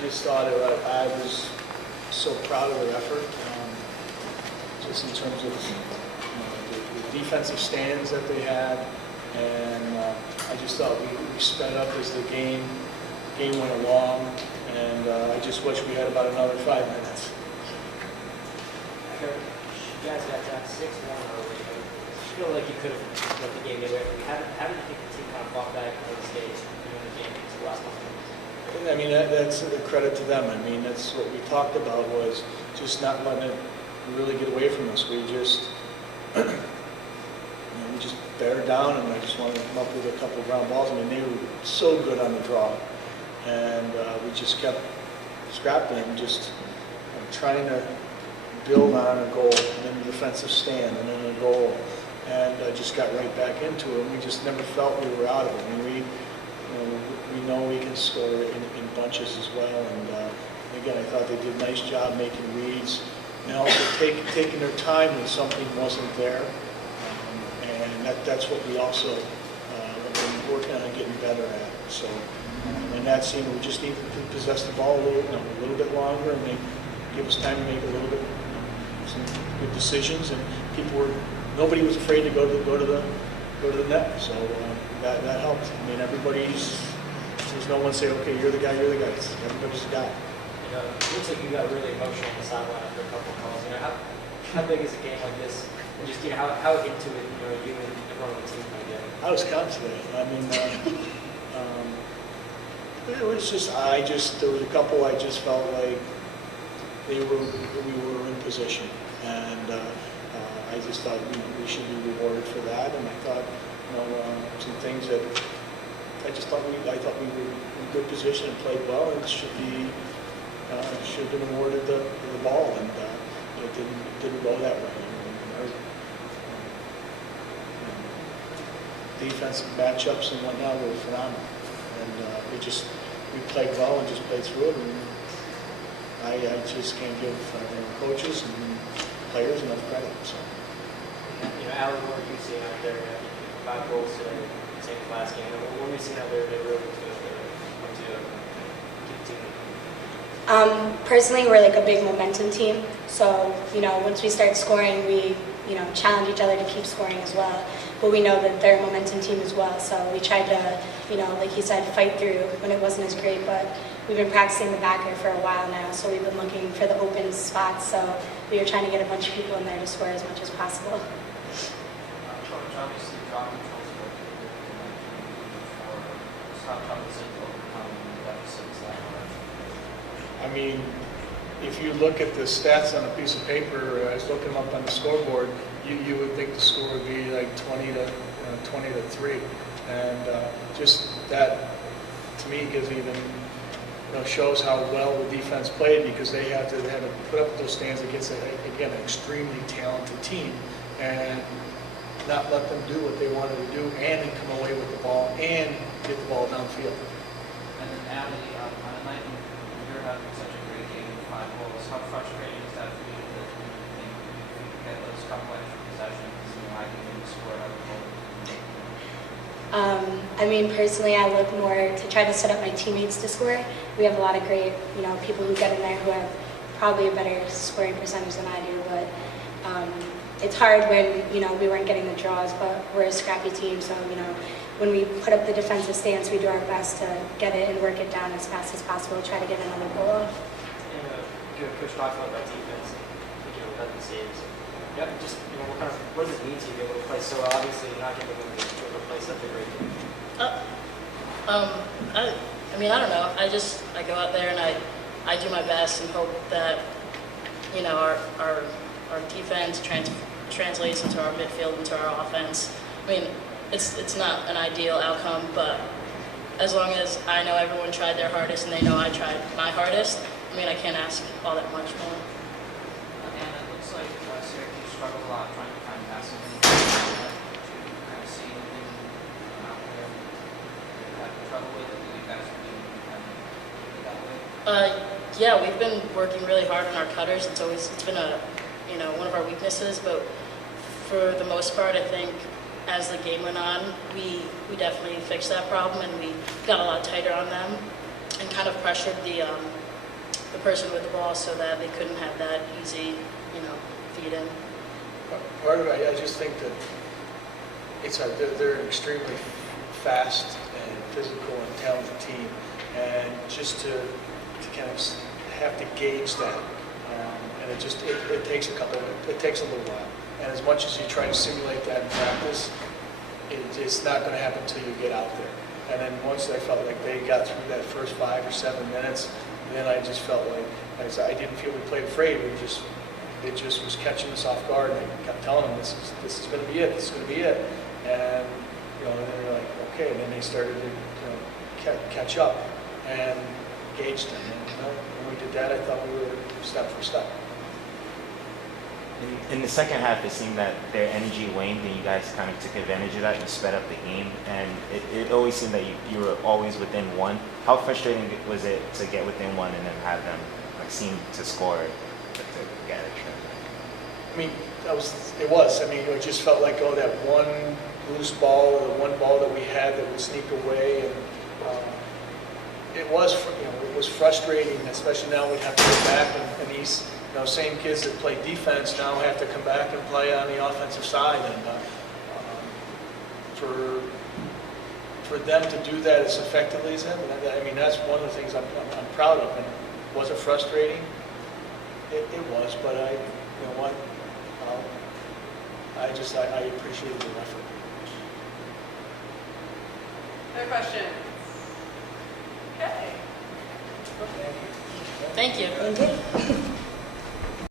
just thought I was so proud of their effort, just in terms of the defensive stands that they had, and I just thought we sped up as the game went along, and I just wish we had about another 5 minutes. You guys got down 6-1 early. I feel like you could have let the game get away from you. How do you think the team kind of fought back on the stage in the game to the last couple of minutes? I mean, that's a credit to them. I mean, that's what we talked about, was just not letting it really get away from us. We just, we just bared down, and I just wanted to come up with a couple of ground balls. I mean, they were so good on the draw, and we just kept scrapping and just trying to build on a goal, and then the defensive stand, and then a goal, and just got right back into it. And we just never felt we were out of it. I mean, we know we can score in bunches as well, and again, I thought they did a nice job making reads, and also taking their time when something wasn't there, and that's what we also have been working on and getting better at. So in that scene, we just need to possess the ball a little bit longer, and give us time to make a little bit some good decisions, and nobody was afraid to go to the net, so that helped. I mean, there's no one say, okay, you're the guy. Everybody's the guy. It looks like you got really emotional on the sideline after a couple of calls. How big is a game like this? And just how into it you and everyone on the team kind of get? I was confident. I mean, it was just there was a couple I just felt like we were in position, and I just thought we should be rewarded for that. And I thought some things that I thought we were in good position and played well, and should have been awarded the ball, and it didn't go that way. Defensive matchups and whatnot were phenomenal, and we played well and just played through it. And I just can't give coaches and players enough credit. So. Allie, what were you seeing out there? 5 goals today, same as last game. What were you seeing out there? They were able to keep the team. Personally, we're like a big momentum team. So, once we start scoring, we, challenge each other to keep scoring as well. But we know that they're a momentum team as well. So we tried to, like you said, fight through when it wasn't as great. But we've been practicing the backer for a while now. So we've been looking for the open spots. So we were trying to get a bunch of people in there to score as much as possible. Obviously, draw controls stop troubles and overcome deficits that much. I mean, if you look at the stats on a piece of paper, I was looking them up on the scoreboard, you would think the score would be like 20 to 3, and just that to me gives even shows how well the defense played, because they had to put up those stands against again an extremely talented team, and not let them do what they wanted to do, and then come away with the ball and get the ball downfield. And then Allie, on a night when you're having such a great game with 5 goals, how frustrating is that for you that you get those couple extra possessions, I can maybe score another goal? I mean, personally, I look more to try to set up my teammates to score. We have a lot of great, people who get in there who have probably a better scoring percentage than I do, but it's hard when, we weren't getting the draws, but we're a scrappy team, so, when we put up the defensive stance, we do our best to get it and work it down as fast as possible, try to get another goal off. And Coach talked about that defense, cut the saves. Yeah, just, what does it mean to be able to play so well? Obviously, you're not going to be able to play such a great game. I mean, I don't know. I go out there and I do my best and hope that, our defense translates into our midfield, into our offense. I mean, it's not an ideal outcome, but as long as I know everyone tried their hardest and they know I tried my hardest, I mean, I can't ask all that much more. And it looks like Syracuse struggled a lot trying to find passing lanes. Do you kind of see anything out there you're having trouble with, or do you guys are doing that way? Yeah, we've been working really hard on our cutters. It's been one of our weaknesses, but for the most part, I think as the game went on, we definitely fixed that problem, and we got a lot tighter on them. and kind of pressured the person with the ball so that they couldn't have that easy, feed in. Part of it, I just think that they're an extremely fast and physical and talented team, and just to kind of have to gauge that, and it takes a little while. And as much as you try to simulate that in practice, it's not going to happen until you get out there. And then once I felt like they got through that first 5 or 7 minutes, then I just felt like I didn't feel we played afraid. It just was catching us off guard, and I kept telling them this is going to be it. This is going to be it. And and then they're like, okay. And then they started to catch up and gauge them. And when we did that, I thought we were step for step. In the second half, it seemed that their energy waned, and you guys kind of took advantage of that and sped up the game. And it always seemed that you were always within one. How frustrating was it to get within one and then have them seem to score to get it? I mean, it was. I mean, it just felt like, that one loose ball or the one ball that we had that would sneak away, and it was frustrating, especially now we have to go back and these same kids that play defense now have to come back and play on the offensive side, and for them to do that as effectively as them, I mean, that's one of the things I'm proud of. And was it frustrating? It was, but you know what? I appreciated the effort. Other questions? Okay. Thank you. Thank you.